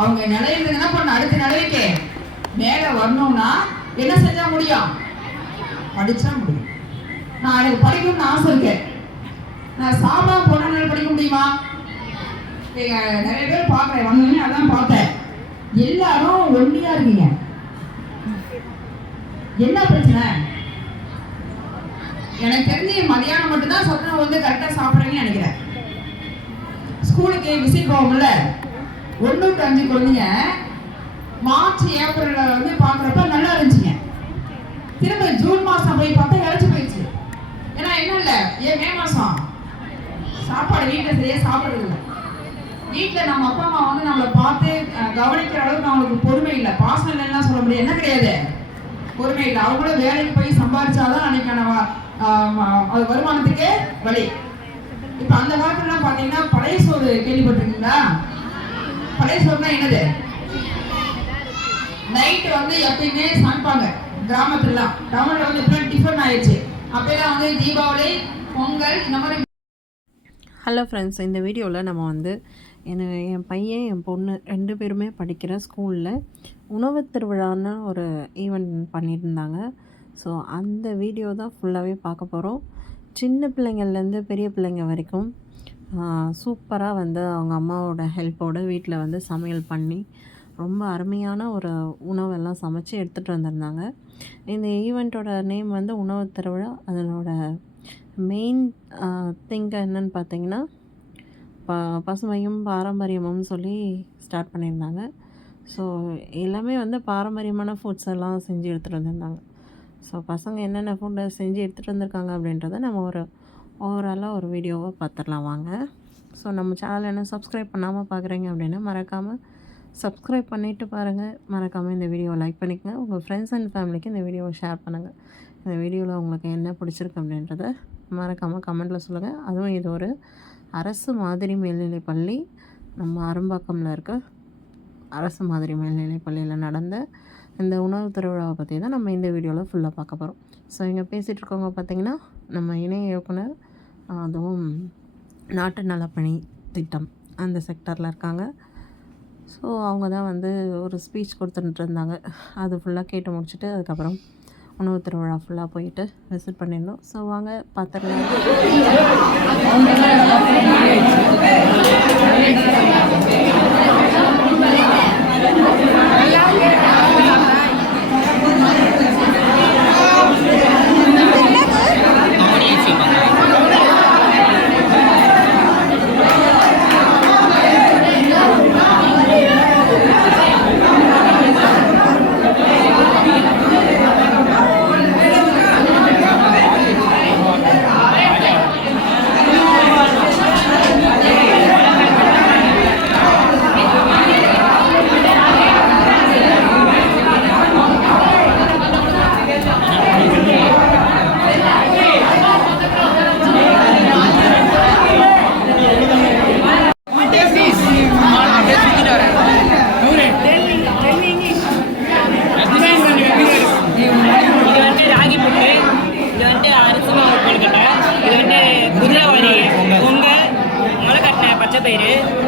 அவங்க நிலையில என்ன பண்ண அடுத்த நிலைக்கு மேல வரணும்னா என்ன செஞ்சா முடியும்? படிச்சா முடியும். நான் எனக்கு படிக்கணும்னு ஆசை இருக்கேன் நான் சாமா போனால படிக்க முடியுமா? நீங்க நிறைய பேர் பார்க்குறேன். வந்தோடனே அதான் பார்த்தேன். எல்லாரும் ஒல்லியா இருக்கீங்க. என்ன பிரச்சனை? எனக்கு தெரிஞ்சு மதியானம் மட்டும்தான் சத்துணவு வந்து கரெக்டாக சாப்பிட்றீங்கன்னு நினைக்கிறேன். ஸ்கூலுக்கு விசிட் போகும்ல ஒன்று டு அஞ்சு குழந்தைங்க மார்ச் ஏப்ரலில் வந்து பார்க்குறப்ப நல்லா இருந்துச்சுங்க. திரும்ப ஜூன் மாதம் போய் பார்த்தா இறச்சி போயிடுச்சு. ஏன்னா என்ன இல்லை ஏன் மே மாதம் சாப்பாடு வீட்டில் சரியாக சாப்பிட்றது இல்லை. வீட்டில் நம்ம அப்பா அம்மா வந்து நம்மளை பார்த்து கவனிக்கிற அளவுக்கு அவங்களுக்கு பொறுமை இல்லை. பாசம் இல்லைன்னா சொல்ல முடியாது என்ன கிடையாது? பொறுமை இல்லை. அவங்களும் வேலைக்கு போய் சம்பாதிச்சாதான் அன்னைக்கான அது வருமானத்துக்கு வழி. இப்போ அந்த காலத்துலலாம் பார்த்தீங்கன்னா பழைய சோறு கேள்விப்பட்டிருக்கீங்களா? பழைய சோறுனா என்னது? நைட் வந்து எப்பயுமே சமைப்பாங்க. கிராமத்துலலாம். டவுன்ல வந்து இப்போ டிஃபன் ஆயிடுச்சு. அப்பெல்லாம் வந்து தீபாவளி பொங்கல் இந்த மாதிரி ஹலோ ஃப்ரெண்ட்ஸ் இந்த வீடியோவில் நம்ம வந்து என்ன என் பையன் என் பொண்ணு ரெண்டு பேருமே படிக்கிற ஸ்கூலில் உணவு திருவிழான்னு ஒரு ஈவெண்ட் பண்ணியிருந்தாங்க. ஸோ அந்த வீடியோ தான் ஃபுல்லாகவே பார்க்க போகிறோம் சின்ன பிள்ளைங்கள்லேருந்து பெரிய பிள்ளைங்க வரைக்கும் சூப்பராக வந்து அவங்க அம்மாவோட ஹெல்ப்போடு வீட்டில் வந்து சமையல் பண்ணி ரொம்ப அருமையான ஒரு உணவெல்லாம் சமைச்சு எடுத்துகிட்டு வந்திருந்தாங்க. இந்த ஈவெண்ட்டோட நேம் வந்து உணவு திருவிழா. அதனோட மெயின் திங்க் என்னன்னு பார்த்தீங்கன்னா ப பசுமையும் பாரம்பரியமும் சொல்லி ஸ்டார்ட் பண்ணியிருந்தாங்க. ஸோ எல்லாமே வந்து பாரம்பரியமான ஃபுட்ஸ் எல்லாம் செஞ்சு எடுத்துகிட்டு வந்திருந்தாங்க. ஸோ பசங்க என்னென்ன ஃபுட்டை செஞ்சு எடுத்துகிட்டு வந்திருக்காங்க அப்படின்றத நம்ம ஒரு ஓவராலாக ஒரு வீடியோவை பார்த்துடலாம் வாங்க. ஸோ நம்ம சேனல் என்ன சப்ஸ்கிரைப் பண்ணாமல் பார்க்குறீங்க அப்படின்னா மறக்காமல் சப்ஸ்கிரைப் பண்ணிவிட்டு பாருங்கள் மறக்காமல் இந்த வீடியோவை லைக் பண்ணிக்கங்க. உங்கள் ஃப்ரெண்ட்ஸ் அண்ட் ஃபேமிலிக்கு இந்த வீடியோவை ஷேர் பண்ணுங்கள் இந்த வீடியோவில் உங்களுக்கு என்ன பிடிச்சிருக்கு அப்படின்றத மறக்காமல் கமெண்ட்டில் சொல்லுங்கள் அதுவும் இது ஒரு அரசு மாதிரி மேல்நிலைப் பள்ளி. நம்ம அரும்பாக்கமில் இருக்க அரசு மாதிரி மேல்நிலைப் பள்ளியில் நடந்த இந்த உணவு திருவிழாவை பற்றி தான் நம்ம இந்த வீடியோவில் ஃபுல்லாக பார்க்க போகிறோம் ஸோ இங்கே பேசிகிட்டு இருக்கவங்க பார்த்திங்கன்னா நம்ம இணைய இயக்குனர் அதுவும் நாட்டு நலப்பணி திட்டம் அந்த செக்டரில் இருக்காங்க. ஸோ அவங்க தான் வந்து ஒரு ஸ்பீச் கொடுத்துட்டு இருந்தாங்க. அது ஃபுல்லாக கேட்டு முடிச்சுட்டு அதுக்கப்புறம் உணவு திருவிழா ஃபுல்லாக போயிட்டு விசிட் பண்ணியிருந்தோம் ஸோ வாங்க பார்த்துடலாம் 美女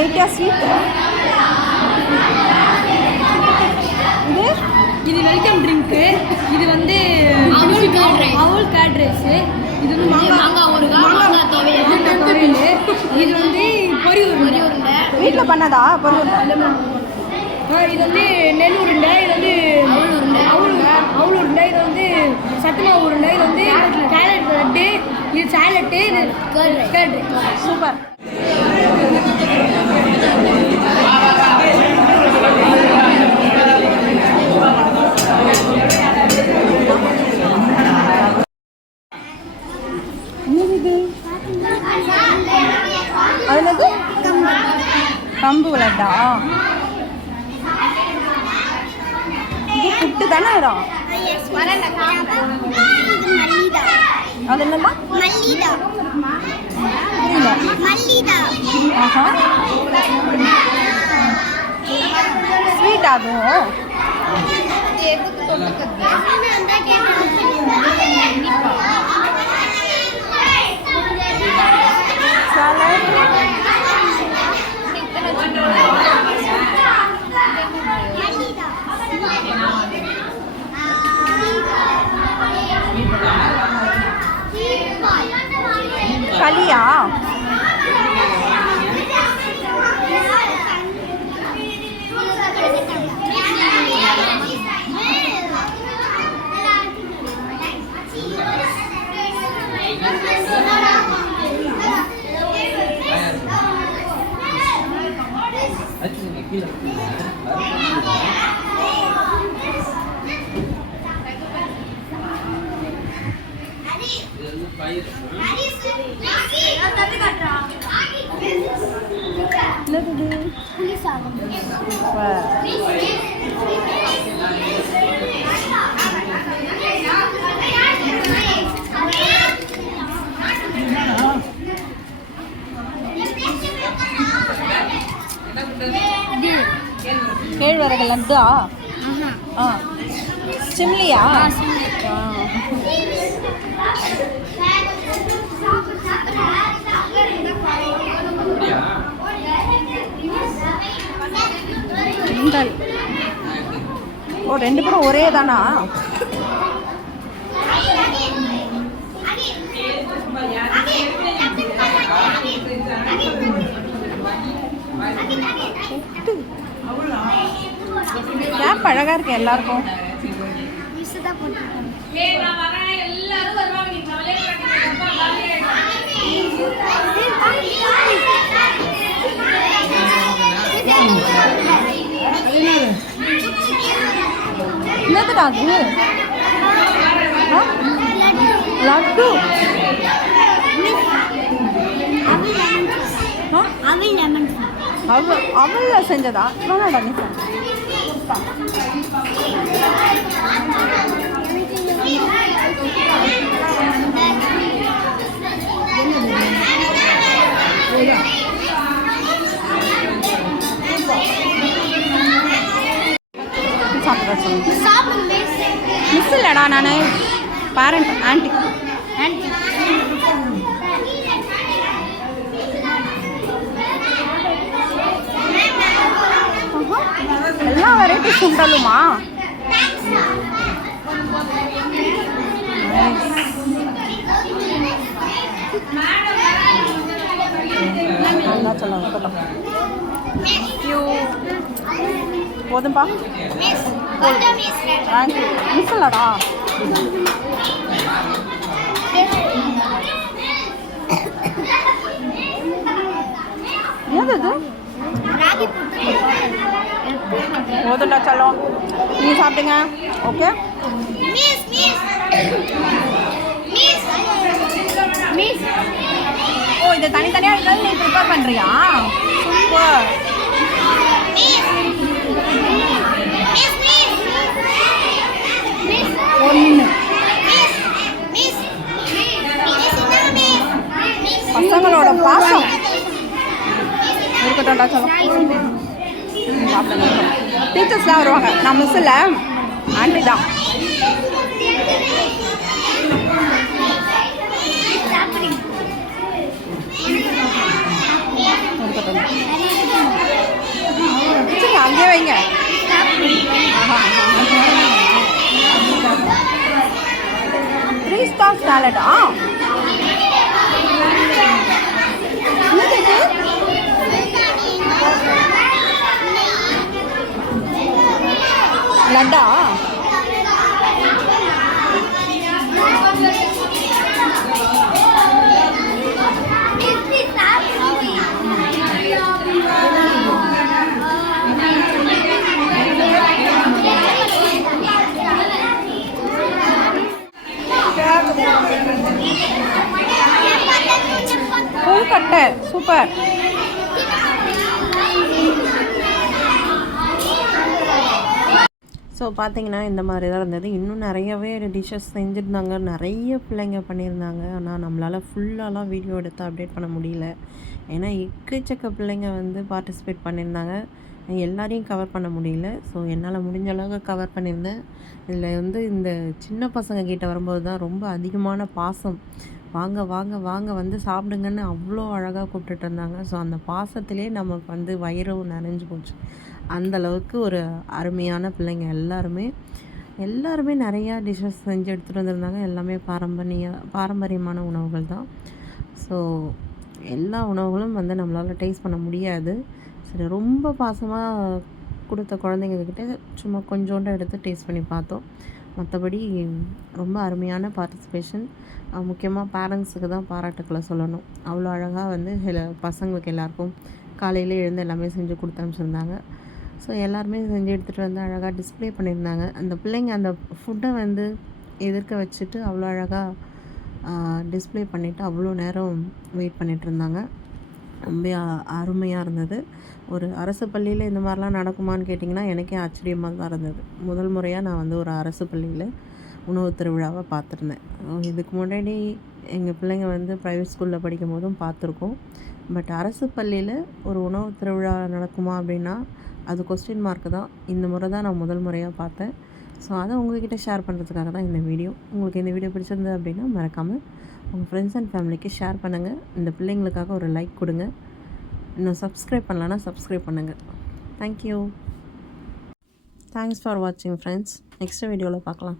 வெரைட்டியாக ஸ்வீட் இது? இது வெல்கம் ட்ரிங்க்கு இது வந்து அவல் கேட்ரேஸ் அவல் கேட்ரேஸ் இது வந்து மாங்காய் ஊறுகாய் மாங்காய் துவையல் இது வந்து பொரி உருண்டை வீட்டில் பண்ணதா? பொரி இது வந்து நெல் உருண்டை இது வந்து அவல் உருண்டை அவல் அவல் உருண்டை இது வந்து சத்துமாவு உருண்டை இது வந்து கேரட் லட்டு இது சேலட்டு இது கேட்ரு சூப்பர். என்னது? கம்பு விளையாட்டா இது புட்டு தானே அது ஸ்வீட் அதுவும் கேழ்வரகு லட்டா. ஆ. சிம்லியா? ஆ. சுண்டல் ஓ ரெண்டு பேரும் ஒரே தானா? கேப் அழகா இருக்கு எல்லாருக்கும். என்னதுடா அது? லட்டு? அவள் அவள் செஞ்சதா? வேணாடா நீ சாப்பிடு. சாப்பிட சொல்லு. மிஸ் இல்லடா நான். பேரண்ட் ஆன்ட்டி எல்லா வெரைட்டி சுண்டலுமா நல்லா சொல்ல இருக்கட்டும் யூ போதும்பா தேங்க்யூ மிஸ் இல்லடா என்னது இது போதும்டா செல்லம் நீ சாப்பிடுங்க ஓகே ஓ இது தனித்தனியாக இருந்தாலும் நீ ப்ரிப்பேர் பண்ணுறியா பசங்களோட பாசம். இருக்கட்டும்டா செல்லம் டீச்சர்ஸ்லாம் வருவாங்க. நான் மிஸ் இல்லை. ஆண்டி தான். இருக்கட்டும். அங்கேயே வைங்க. த்ரீ ஸ்டார் சாலடா லட்டா? பூக்கட்டை சூப்பர் ஸோ பார்த்தீங்கன்னா இந்த மாதிரி தான் இருந்தது. இன்னும் நிறையவே டிஷ்ஷஸ் செஞ்சுருந்தாங்க. நிறைய பிள்ளைங்க பண்ணியிருந்தாங்க. ஆனால் நம்மளால் ஃபுல்லாலாம் வீடியோ எடுத்து அப்டேட் பண்ண முடியல. ஏன்னா எக்கச்சக்க பிள்ளைங்க வந்து பார்ட்டிசிபேட் பண்ணியிருந்தாங்க. எல்லாரையும் கவர் பண்ண முடியல. ஸோ என்னால் முடிஞ்ச அளவுக்கு கவர் பண்ணியிருந்தேன். இதில் வந்து இந்த சின்ன பசங்க கிட்டே வரும்போது தான் ரொம்ப அதிகமான பாசம். வாங்க வாங்க வாங்க வந்து சாப்பிடுங்கன்னு அவ்வளோ அழகாக கூப்பிட்டுட்டு இருந்தாங்க. ஸோ அந்த பாசத்திலே நமக்கு வந்து வயிறும் நிறைஞ்சு போச்சு. அந்தளவுக்கு ஒரு அருமையான பிள்ளைங்க எல்லாருமே. எல்லாருமே நிறையா டிஷ்ஷஸ் செஞ்சு எடுத்துகிட்டு வந்திருந்தாங்க. எல்லாமே பாரம்பரிய பாரம்பரியமான உணவுகள் தான். ஸோ எல்லா உணவுகளும் வந்து நம்மளால் டேஸ்ட் பண்ண முடியாது. சரி ரொம்ப பாசமாக கொடுத்த குழந்தைங்கக்கிட்ட சும்மா கொஞ்சோண்டு எடுத்து டேஸ்ட் பண்ணி பார்த்தோம். மற்றபடி ரொம்ப அருமையான பார்ட்டிசிபேஷன் முக்கியமாக பேரண்ட்ஸுக்கு தான் பாராட்டுக்களை சொல்லணும். அவ்வளோ அழகாக வந்து பசங்களுக்கு எல்லாருக்கும் காலையிலே எழுந்து எல்லாமே செஞ்சு கொடுத்து அனுப்பிச்சிருந்தாங்க. ஸோ எல்லாருமே செஞ்சு எடுத்துகிட்டு வந்து அழகாக டிஸ்பிளே பண்ணியிருந்தாங்க. அந்த பிள்ளைங்க அந்த ஃபுட்டை வந்து எதிர்க்க வச்சுட்டு அவ்வளோ அழகாக டிஸ்ப்ளே பண்ணிவிட்டு அவ்வளோ நேரம் வெயிட் பண்ணிகிட்ருந்தாங்க இருந்தாங்க. ரொம்ப அருமையாக இருந்தது. ஒரு அரசு பள்ளியில் இந்த மாதிரிலாம் நடக்குமான்னு கேட்டிங்கன்னா எனக்கே ஆச்சரியமாக தான் இருந்தது. முதல் முறையாக நான் வந்து ஒரு அரசு பள்ளியில் உணவு திருவிழாவை பார்த்துருந்தேன். இதுக்கு முன்னாடி எங்கள் பிள்ளைங்க வந்து ப்ரைவேட் ஸ்கூலில் படிக்கும் போதும் பார்த்துருக்கோம். பட் அரசு பள்ளியில் ஒரு உணவு திருவிழா நடக்குமா அப்படின்னா அது கொஸ்டின் மார்க்கு தான். இந்த முறை தான் நான் முதல் முறையாக பார்த்தேன். ஸோ அதை உங்கள்கிட்ட ஷேர் பண்ணுறதுக்காக தான் இந்த வீடியோ உங்களுக்கு இந்த வீடியோ பிடிச்சிருந்தது அப்படின்னா மறக்காமல் உங்கள் ஃப்ரெண்ட்ஸ் அண்ட் ஃபேமிலிக்கு ஷேர் பண்ணுங்கள் இந்த பிள்ளைங்களுக்காக ஒரு லைக் கொடுங்க. இன்னும் சப்ஸ்கிரைப் பண்ணலன்னா சப்ஸ்கிரைப் பண்ணுங்கள் தேங்க்யூ தேங்க்ஸ் ஃபார் வாட்சிங் ஃப்ரெண்ட்ஸ் நெக்ஸ்ட் வீடியோவில் பார்க்கலாம்.